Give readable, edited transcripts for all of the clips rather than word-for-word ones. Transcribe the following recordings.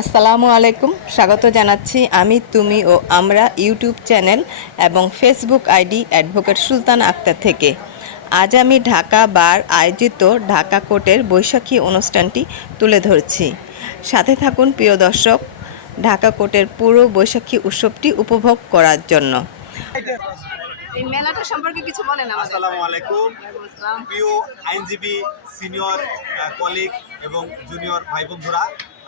আসসালামু আলাইকুম, স্বাগত জানাচ্ছি আমি তুমি ও আমরা ইউটিউব চ্যানেল এবং Facebook ID advocate Sultana Akter থেকে। আজ আমি ঢাকা বার আয়োজিত ঢাকা কোর্টের বৈশাখী অনুষ্ঠানটি তুলে ধরছি। সাথে থাকুন প্রিয় দর্শক, ঢাকা কোর্টের পুরো বৈশাখী উৎসবটি উপভোগ করার জন্য। এই মেলাটা সম্পর্কে কিছু বলেন আমাদের। আসসালামু আলাইকুম প্রিয় আইনজীবী, সিনিয়র কলিগ এবং জুনিয়র ভাই বন্ধুরা,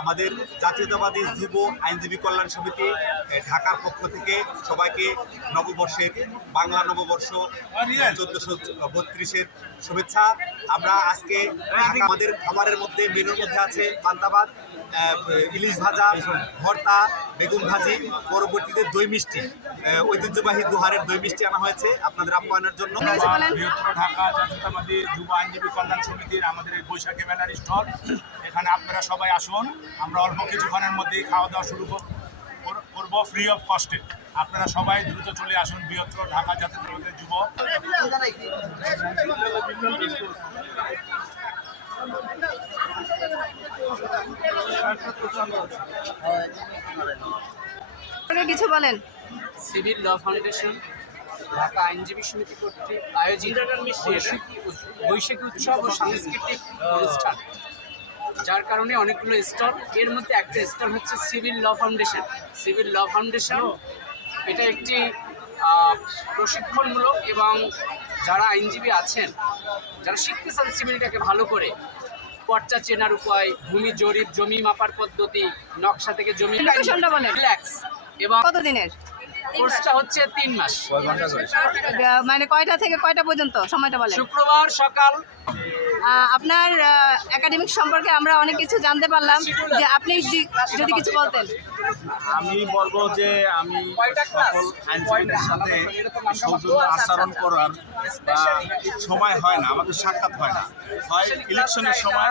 আমাদের জাতীয়তাবাদী যুব আইনজীবী কল্যাণ সমিতি ঢাকার পক্ষ থেকে সবাইকে নববর্ষের বাংলা নববর্ষ 1432-এর শুভেচ্ছা। আমরা আজকে আমাদের খাবারের মধ্যে মেনুর মধ্যে আছে পান্তাভাত, ইলিশ ভাজা, ভর্তা, বেগুন ভাজি, পরবর্তীতে দই মিষ্টি, ঐতিহ্যবাহী দুহারের দই মিষ্টি আনা হয়েছে আপনাদের আপ্যায়নের জন্য। বৃহত্তর ঢাকা জাতীয়তাবাদী যুব আইনজীবী কল্যাণ সমিতির আমাদের এই বৈশাখী মেলার স্টল, এখানে আপনারা সবাই আসুন। আমরা অল্প কিছুক্ষণের মধ্যেই খাওয়া দাওয়া শুরু করব ফ্রি অফ কস্টে। আপনারা সবাই দ্রুত চলে আসুন বৃহত্তর ঢাকা জাতীয়তাবাদী যুব। কিছু বলেন। সিভিল ল ফাউন্ডেশন ঢাকা আইনজীবী সমিতি কর্তৃক আয়োজিত বৈশাখী উৎসব ও সাংস্কৃতিক অনুষ্ঠান, যার কারণে অনেকগুলো স্টল, এর মধ্যে একটা স্টল হচ্ছে civil law foundation. Civil law foundation এটা একটি প্রশিক্ষণমূলক এবং যারা আইনজীবী আছেন, যারা শিখতে চান সিভিলটাকে ভালো করে, পর্চা চেনার উপায়, ভূমি জরিপ, জমি মাপার পদ্ধতি, নকশা থেকে জমি রিল্যাক্স, এবং কতদিনের কোর্সটা হচ্ছে 3 মাস। মানে কয়টা থেকে কয়টা পর্যন্ত সময়টা বলেন? শুক্রবার সকাল। আপনার একাডেমিক সম্পর্কে আমরা অনেক কিছু জানতে পারলাম, যে আপনি যদি কিছু বলতেন। আমি বলবো যে আমি সকল আইনজীবীদের সাথে সৌজন্য আচরণ করার সময় হয় না, আমাদের সাক্ষাৎ হয় না, হয় ইলেকশনের সময়।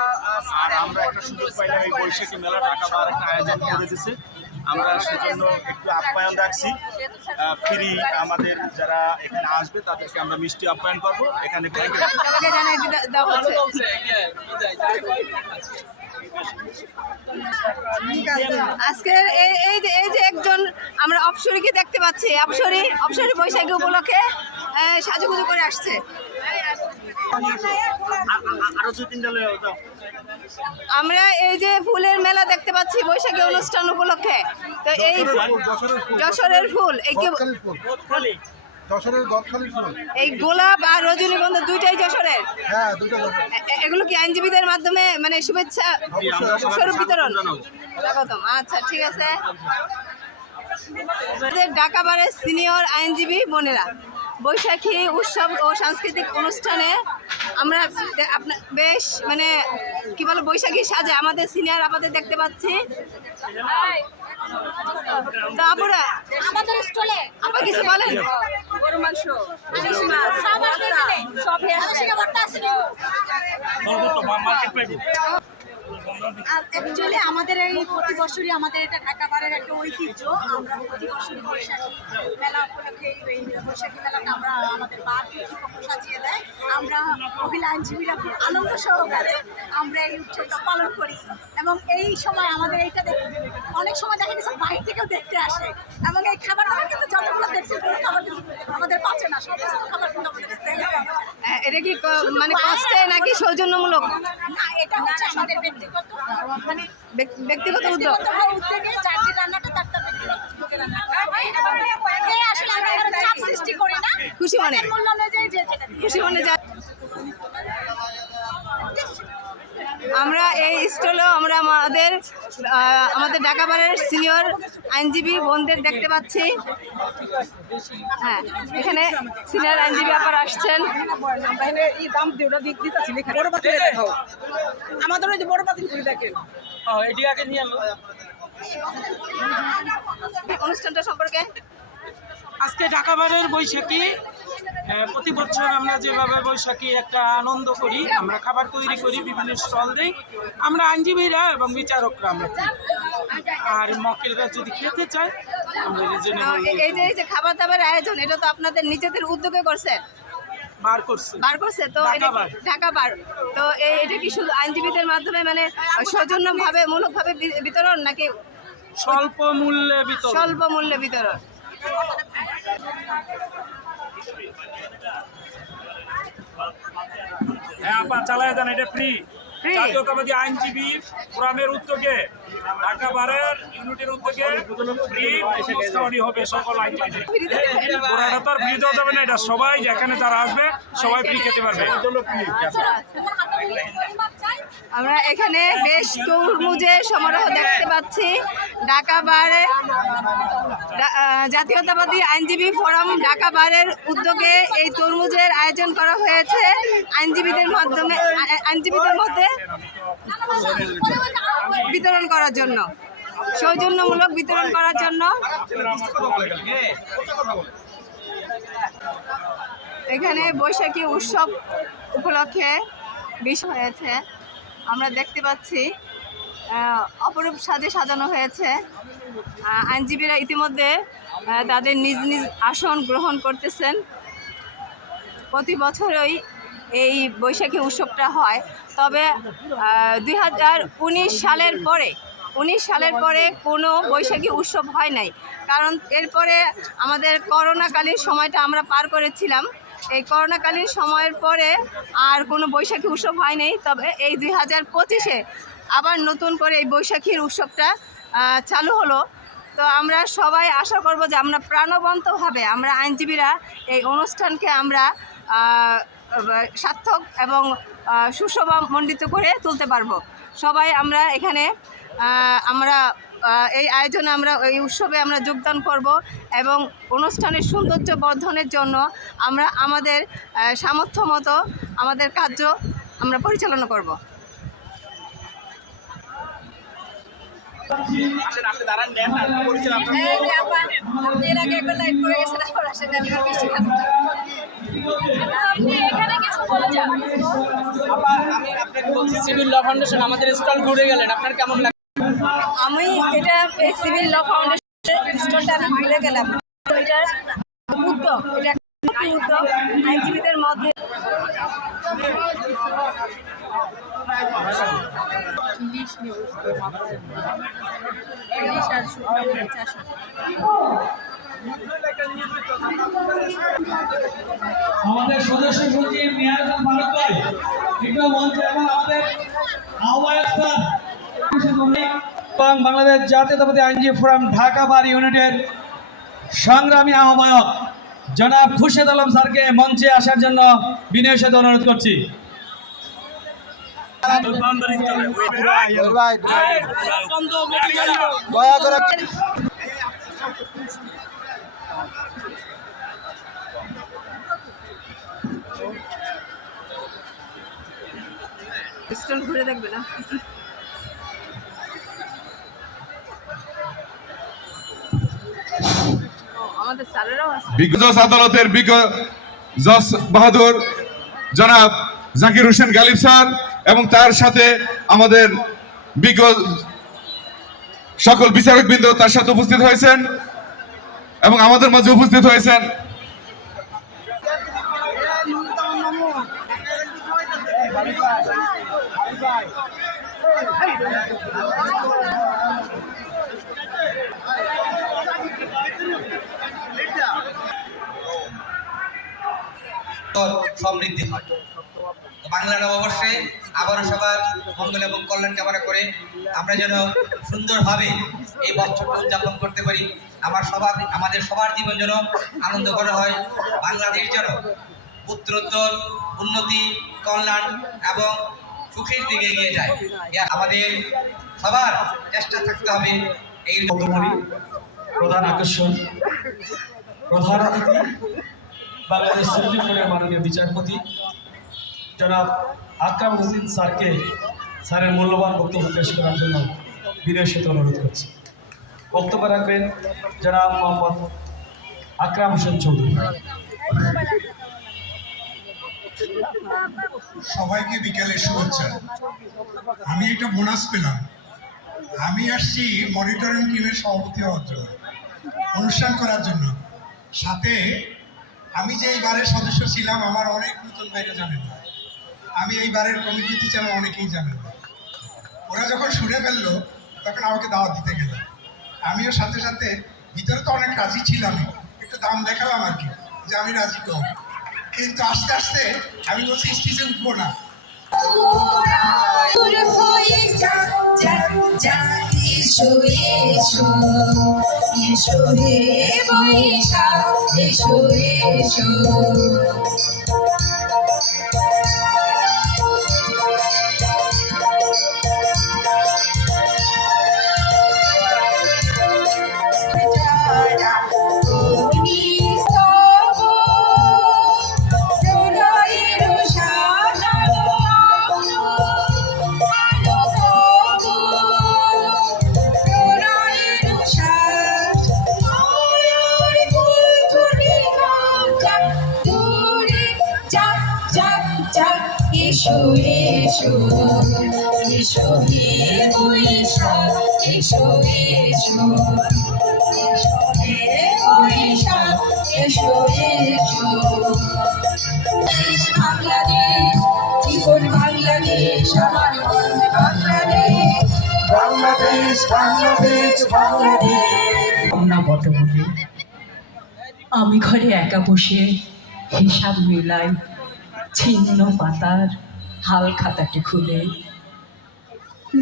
আর আমরা একটা সুযোগ পাইলাম, এই বৈশাখী মেলা ঢাকা বার একটা আয়োজন করে দিয়েছে, আমরা সেজন্য একটু আপ্যায়ন রাখছি। ফ্রি আমাদের যারা এখানে আসবে তাদেরকে আমরা মিষ্টি আপ্যায়ন করবো এখানে। সবাইকে জানাই দেওয়া হচ্ছে। আজকের এই যে একজন আমরা অপসরীকে দেখতে পাচ্ছি, অপসরী বৈশাখী উপলক্ষে সাজুগুজু করে আসছে। আমরা এই যে ফুলের মেলা দেখতে পাচ্ছি বৈশাখী অনুষ্ঠান উপলক্ষে। তো এই যশোরের ফুল, এই গোলাপ আর রজনীগন্ধা দুইটাই যশোরের। এগুলো কি আইনজীবীদের মাধ্যমে মানে শুভেচ্ছা স্বরূপ বিতরণ? স্বাগতম। আচ্ছা, ঠিক আছে। ঢাকা বারের সিনিয়র আইনজীবী বোনেরা, বৈশাখী উৎসব ও সাংস্কৃতিক অনুষ্ঠানে আমরা বেশ মানে কি বলে বৈশাখী সাজে আমাদের সিনিয়র আমাদের দেখতে পাচ্ছি। তো আপুরা আমাদের স্টলে আপা কিছু বলেন। গরু মাংস, ইলিশ মাছ, সব আছে। অ্যাকচুয়ালি আমাদের এই প্রতি বছরই আমাদের এটা ঢাকা বারের একটা ঐতিহ্য। আমরা প্রতি বছরই বৈশাখী মেলা উপলক্ষে এই বৈশাখী মেলাটা আমরা আমাদের বার কর্তৃপক্ষ সাজিয়ে দেয়। আমরা মহিলা আইনজীবীরা খুব আনন্দ সহকারে আমরা এই উৎসবটা পালন করি, এবং এই সময় আমাদের এইটা অনেক সময় দেখা গেছে বাইরে থেকেও দেখতে আসে, এবং এই খাবারটা কিন্তু যতগুলো দেখছে কোনো খাবার কিন্তু আমাদের পাচ্ছে না, সমস্ত খাবার কিন্তু আমাদের এটা কি মানে কষ্টে নাকি সৌজন্যমূলক? না, এটা হচ্ছে আমাদের ব্যক্তিগত উদ্যোগ। উদ্যোগে যার যে রান্নাটা তার ব্যক্তিগত উদ্যোগে রান্না আসলে আমরা এখানে চাপ সৃষ্টি করি না, খুশি মনে মূল্য অনুযায়ী যে খুশি মনে যা। আমরা এই স্টলেও আমরা আমাদের ঢাকা বারের সিনিয়র আইনজীবী বোনদের দেখতে পাচ্ছি। হ্যাঁ, এখানে সিনিয়র আইনজীবী আপারা আসছেন। আমাদের ওই যে বড় পাতিল করে দেখেন, এটি আগে নিয়ে আলো। অনুষ্ঠানটা সম্পর্কে আজকে ঢাকা বারের বৈশাখী, প্রতি বছর আমরা যেভাবে বৈশাখী একটা আনন্দ করি, আমরা খাবার তৈরি করি, বিভিন্ন স্টল দিই, আমরা আইনজীবীরা এবং বিচারকরা আমরা খাই। আর মক্কেলরা যদি খেতে চায় আমরা এই যে খাবার দাবার আয়োজন, এটা তো আপনাদের নিজেদের উদ্যোগে করছেন? বার করছে। তো ঢাকা এটা বার। ঢাকা বার। তো এটা কি শুধু আইনজীবীদের মাধ্যমে মানে সৌজন্যভাবে মূলকভাবে বিতরণ নাকি স্বল্প মূল্যে বিতরণ। স্বল্প মূল্যে বিতরণ? হ্যাঁ আপা চালায় দেন, এটা ফ্রি। Free? জাতীয়তাবাদী আইনজীবী ফোরামের উদ্যোগে ঢাকা বারের ইউনিটের উদ্যোগে ফ্রি খাওয়ানি হবে সকল আইনজীবীদের। পুরাটা তো আর ফ্রি দেওয়া যাবে না, এটা সবাই যেখানে যারা আসবে সবাই ফ্রি খেতে পারবে। আমরা এখানে বেশ তরমুজের সমারোহ দেখতে পাচ্ছি। ঢাকা বারে জাতীয়তাবাদী আইনজীবী ফোরাম ঢাকা বারের উদ্যোগে এই তরমুজের আয়োজন করা হয়েছে আইনজীবীদের মধ্যে বিতরণ করার জন্য, সৌজন্যমূলক বিতরণ করার জন্য। এখানে বৈশাখী উৎসব উপলক্ষে বিষয় হয়েছে, আমরা দেখতে পাচ্ছি অপরূপ সাজে সাজানো হয়েছে। আইনজীবীরা ইতিমধ্যে তাদের নিজ নিজ আসন গ্রহণ করতেছেন। প্রতি বছরই এই বৈশাখী উৎসবটা হয়, তবে 2019 সালের পরে কোনো বৈশাখী উৎসব হয় নাই, কারণ এরপরে আমাদের করোনাকালীন সময়টা আমরা পার করেছিলাম। এই করোনাকালীন সময়ের পরে আর কোনো বৈশাখী উৎসব হয় নাই। তবে এই 2025-এ আবার নতুন করে এই বৈশাখীর উৎসবটা চালু হলো। তো আমরা সবাই আশা করব যে আমরা প্রাণবন্তভাবে আমরা আইনজীবীরা এই অনুষ্ঠানকে আমরা সার্থক এবং সুশোভামণ্ডিত করে তুলতে পারবো। সবাই আমরা এখানে এই আয়োজনে এই উৎসবে আমরা যোগদান করব এবং অনুষ্ঠানের সৌন্দর্য বর্ধনের জন্য আমরা আমাদের সামর্থ্য মতো আমাদের কার্য আমরা পরিচালনা করব। সিভিল ল ফাউন্ডেশন আমাদের স্টল ঘুরে গেলেন, আপনার কেমন লাগে? আমি এটা এই সিভিল ল ফাউন্ডেশনের স্টলটা আমি ভুলে গেলাম। তো এটার উদ্যোগ, এটা একটা উদ্যোগ আইনজীবীদের মধ্যে। আমাদের সদস্য সচিব নিয়ারুল ভারত ভাই একটু মঞ্চে, এবং আমাদের আহ্বায়ক স্যার এবং বাংলাদেশ জাতীয়তাবাদী আইনজীবী ফোরাম ঢাকা বার ইউনিটের সংগ্রামী আহ্বায়ক জনাব খুরশেদ আলম স্যারকে মঞ্চে আসার জন্য বিনয়ের সাথে অনুরোধ করছি। স্টল ঘুরে দেখবে না। আমাদের স্যারেরাও আছে। জজ আদালতের জজ বাহাদুর জনাব জাকির হোসেন গালিব স্যার এবং তার সাথে আমাদের বিজ্ঞ সকল বিচারকবৃন্দ তার সাথে উপস্থিত হয়েছেন এবং আমাদের মাঝে উপস্থিত হয়েছেন। সমৃদ্ধি হয়। বাংলা নববর্ষে আবারও সবার মঙ্গল এবং কল্যাণ কামনা করে আমরা যেন সুন্দরভাবে এই বছরটা উদযাপন করতে পারি। আমাদের সবার জীবন যেন আনন্দ করা হয়, বাংলাদেশ যেন উত্তরোত্তর উন্নতি, কল্যাণ এবং সুখের দিকে এগিয়ে যায়। আমাদের সবার চেষ্টা থাকতে হবে। এই প্রধান আকর্ষণ, প্রধান অতিথি বাংলাদেশ সুপ্রিম কোর্টের মাননীয় বিচারপতি জনাব আকরাম হোসেন স্যারকে স্যারের মূল্যবান বক্তব্য পেশ করার জন্য বিনয়ের সাথে অনুরোধ করছি। বক্তব্য রাখবেন জনাব মোহাম্মদ আকরাম হোসেন চৌধুরী। সবাইকে বিকেলে শুভেচ্ছা। আমি একটা বোনাস পেলাম। আমি আসছি মনিটরিং টিমের সভাপতি হওয়ার জন্য, অনুষ্ঠান করার জন্য। সাথে আমি যে এই বারের সদস্য ছিলাম, আমার অনেক নতুন ভাইরা জানেন না, আমি এই বারের কমিটিতে ছিলাম, অনেকেই জানেন না। ওরা যখন শুনে ফেললো তখন আমাকে দাওয়াত দিতে গেল, আমিও সাথে সাথে ভিতরে তো অনেক রাজি ছিলাম, একটু দাম দেখালাম আর কি, যে আমি রাজি কম। কিন্তু আস্তে আস্তে আমি বলছি স্টেজে উঠবো না। এসো এসো এসো হে বৈশাখ, এসো এসো এসো হে বৈশাখ, এসো এসো। বাংলাদেশ জীবন, বাংলাদেশ আমার মন, বাংলাদেশ বাংলাদেশ বাংলাদেশ বাংলাদেশ। আমরা বটবটে আমি ঘরে একা বসে হিসাব মিলাই, ছিন্ন পাতার হাল খাতাটি খুলে।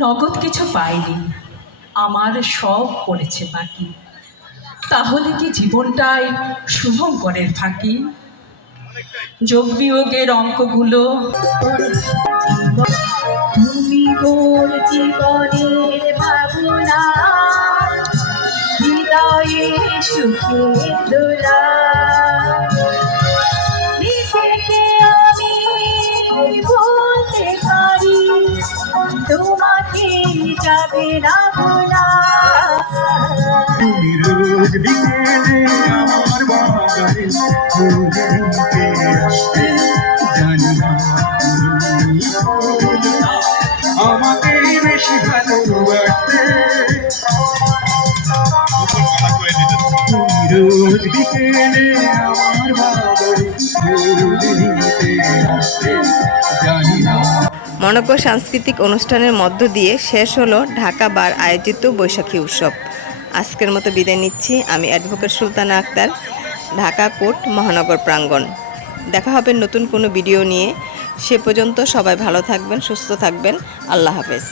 নগদ কিছু পাইনি, আমার সব পড়েছে বাকি। তাহলে কি জীবনটাই শুভঙ্করের ফাঁকি? যোগ বিয়োগের অঙ্কগুলো তুমি মোর জীবনের ভাবনা, হৃদয়ে সুখের দোলা। নিজেকে আমি বলতে পারি, তোমাকে যাবে না ভোলা। তুমি রোজ বিকেলে আমার বাগানে ফুল নিতে আসতে, জানি না তুমি আমাকে বেশি ভালোবাসতে। তুমি রোজ বিকেলে আমার বাগানে ফুল নিতে আসতে, জানি না। মনোজ্ঞ সাংস্কৃতিক অনুষ্ঠানের মধ্য দিয়ে শেষ হলো ঢাকা বার আয়োজিত বৈশাখী উৎসব। আজকের মতো বিদায় নিচ্ছি আমি অ্যাডভোকেট সুলতানা আক্তার, ঢাকা কোর্ট মহানগর প্রাঙ্গণ। দেখা হবে নতুন কোনো ভিডিও নিয়ে। সে পর্যন্ত সবাই ভালো থাকবেন, সুস্থ থাকবেন। আল্লাহ হাফেজ।